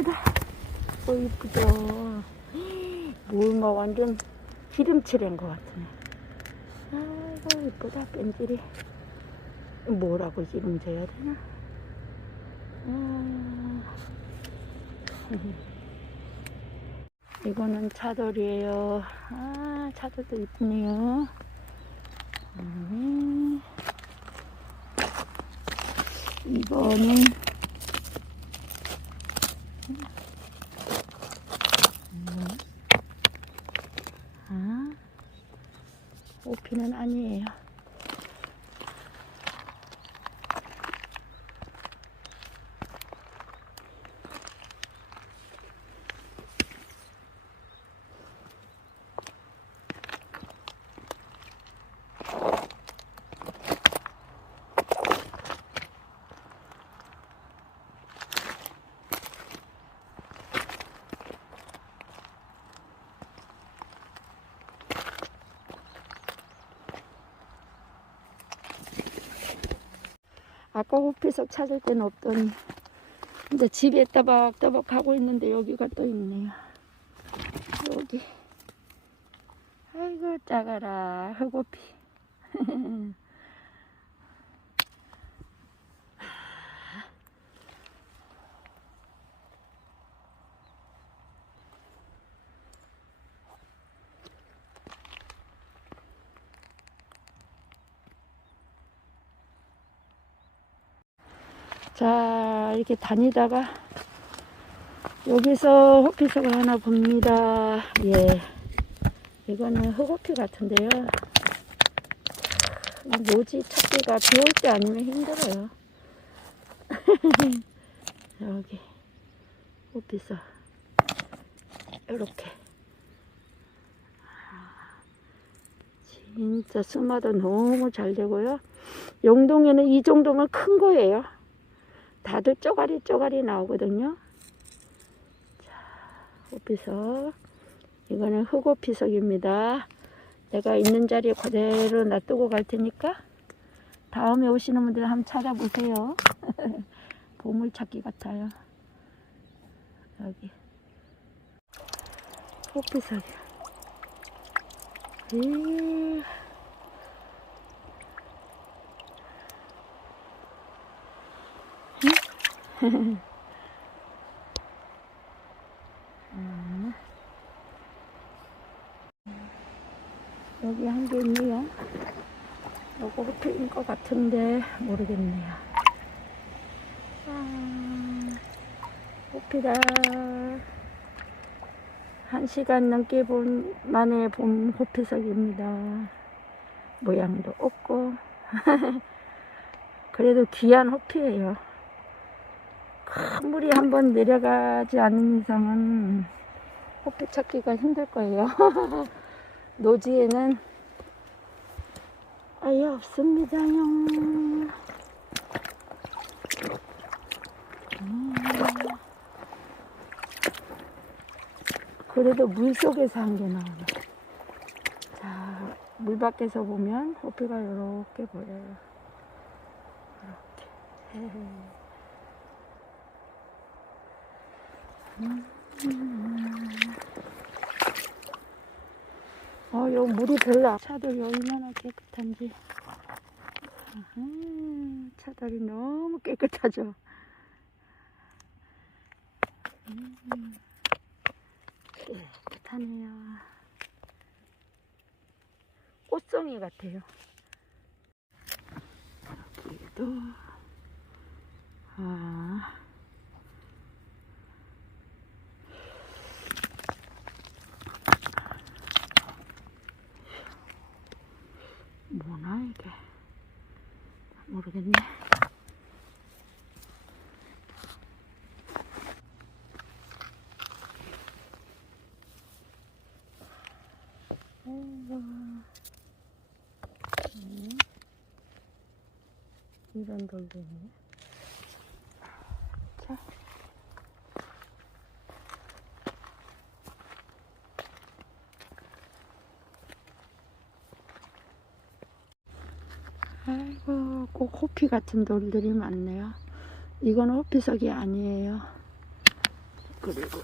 이쁘다. 어, 이쁘다. 뭔가 완전 기름칠한 것 같네. 아이고, 이쁘다, 뺀질이. 뭐라고 기름 줘야 되나? 아. 이거는 차돌이에요. 아, 차돌도 이쁘네요. 음. 이거는 음. 아, 오피는 아니에요. 아까 호피석 찾을 때는 없더니 근데 집에 따박따박 가고 있는데 여기가 또 있네요. 여기. 아이고 작아라 흑호피. 자, 이렇게 다니다가 여기서 호피석을 하나 봅니다. 예. 이거는 흑호피 같은데요. 이 뭐지? 찾기가 비 올 때 아니면 힘들어요. 여기. 호피석. 이렇게. 진짜 수마도 너무 잘 되고요. 용동에는 이 정도면 큰 거예요. 다들 쪼가리 쪼가리 나오거든요. 자, 호피석. 이거는 흑호피석입니다. 내가 있는 자리에 그대로 놔두고 갈 테니까 다음에 오시는 분들 한번 찾아보세요. 보물찾기 같아요. 여기. 호피석이. 이 음. 여기 한 개 있네요. 요거 호텔인 것 같은데 모르겠네요. 아, 호피다. 한 시간 넘게 본 만에 본 호피석입니다. 모양도 없고 그래도 귀한 호피예요. 큰 물이 한번 내려가지 않는 이상은 호피 찾기가 힘들 거예요. 노지에는 아예 없습니다요. 음. 그래도 물 속에서 한 개 나오네. 자, 물 밖에서 보면 호피가 이렇게 보여요. 이렇게. 어, 요 물이 별로 차들이 얼마나 깨끗한지. 차들이 너무 깨끗하죠. 음, 깨끗하네요. 꽃송이 같아요. 여기도, 아. 뭐나 이게 모르겠네. 아 음. 이런 돌도 있네. 자. 아이고, 꼭 호피 같은 돌들이 많네요. 이건 호피석이 아니에요. 그리고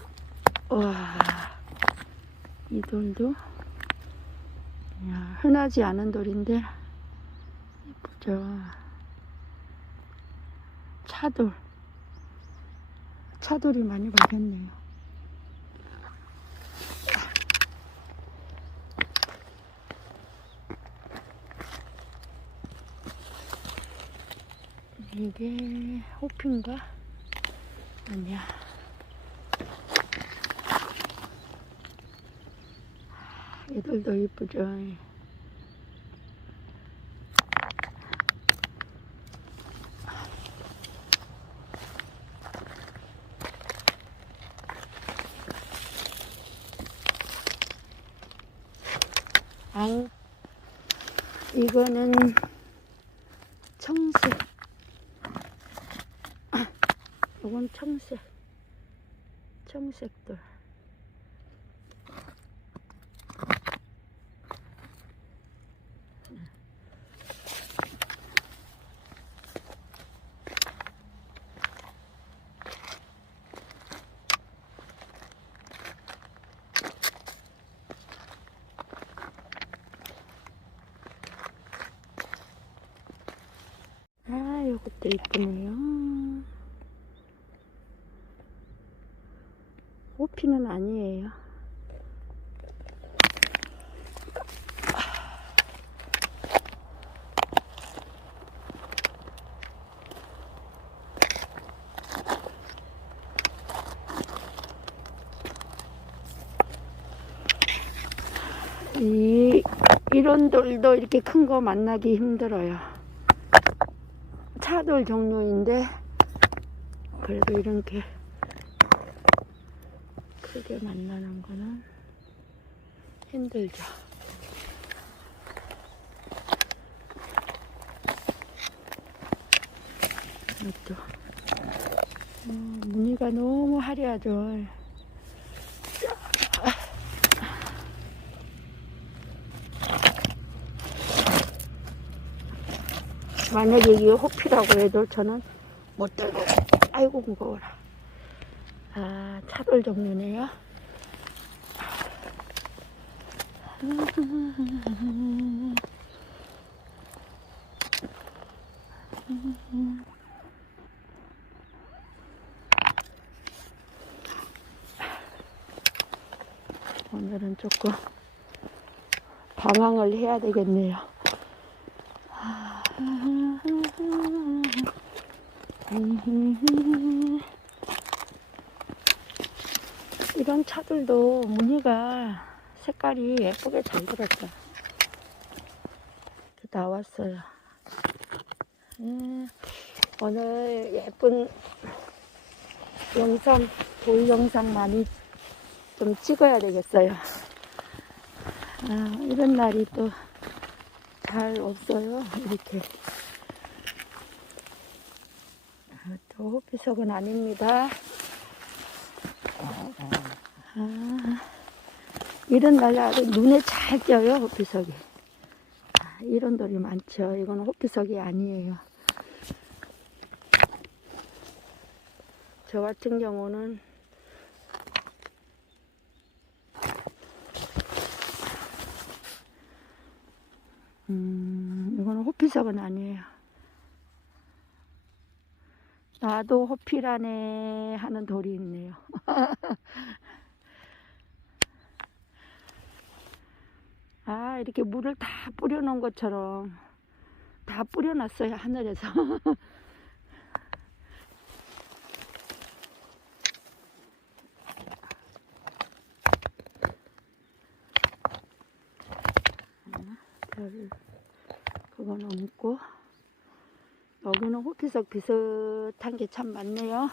와, 이 돌도 야, 흔하지 않은 돌인데 이쁘죠. 차돌. 차돌이 많이 박혔네요. 이게 호피인가? 아니야. 얘들도 이쁘죠. 이거는 청색. 이건 청색. 청색돌. 아, 요것도 이쁘네요. 호피는 아니에요. 이, 이런 돌도 이렇게 큰 거 만나기 힘들어요. 차돌 종류인데, 그래도 이렇게 크게 만나는 거는 힘들죠. 이것도 어, 무늬가 너무 화려하죠. 만약에 이게 호피라고 해도 저는 못 들고 아이고 무거워라. 아, 차돌 종류네요. 오늘은 조금 방황을 해야 되겠네요. 이런 차들도 무늬가 색깔이 예쁘게 잘. 이렇게 나왔어요. 음, 오늘 예쁜 영상, 돌 영상 많이 좀 찍어야 되겠어요. 아, 이런 날이 또 잘 없어요. 이렇게. 아, 또 호피석은 아닙니다. 아, 이런 날 아주 눈에 잘 띄어요, 호피석이. 아, 이런 돌이 많죠. 이건 호피석이 아니에요. 저 같은 경우는 음, 이거는 호피석은 아니에요. 나도 호피라네 하는 돌이 있네요. 아, 이렇게 물을 다 뿌려놓은 것처럼 다 뿌려놨어요, 하늘에서. 별, 그건 없고, 여기는 호피석 비슷한 게 참 많네요.